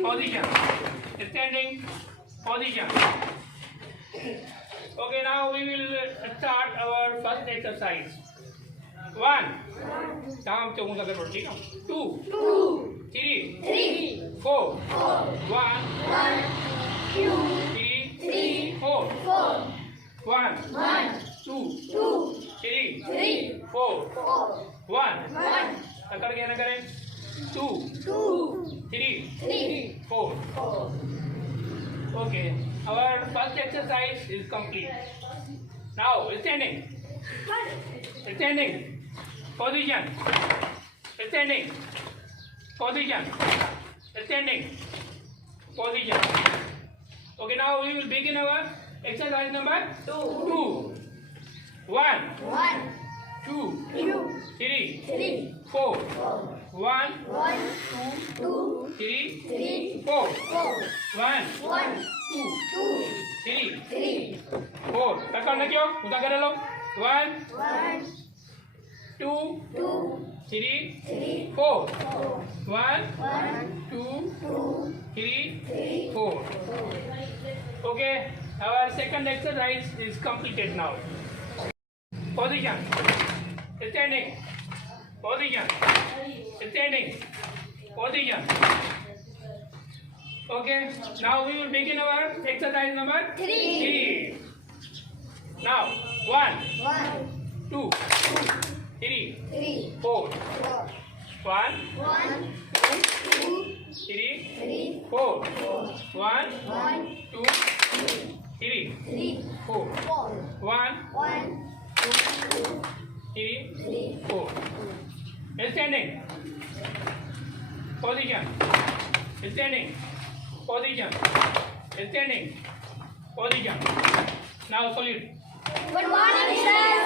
position, standing position. Okay, now we will start our first exercise. 1. Down to 2, 3, 4. 1, 3, 4. 1, 2, 3, 4. 1. Again. 2, 3, 4. Okay, our first exercise is complete. Now standing position, standing position, standing position. Okay, now we will begin our exercise number 2. 1, 2, 3, 4. 1, 2, 3, 4. 1, 2, 3, 4. Kakak nak yo, udah kada lo. 1, 2, 3, 4. 1, 2, 3, 4. Okay, our second exercise is completed now. Position, standing, position, standing, position. Okay, now we will begin our exercise number 3. Now 1, 2, 3, 4. 1, 2, 3, 4. 1, 2, 3, 4. 1, 2, 3, 4. Standing position, standing position, standing position. Now salute. Good morning, sir.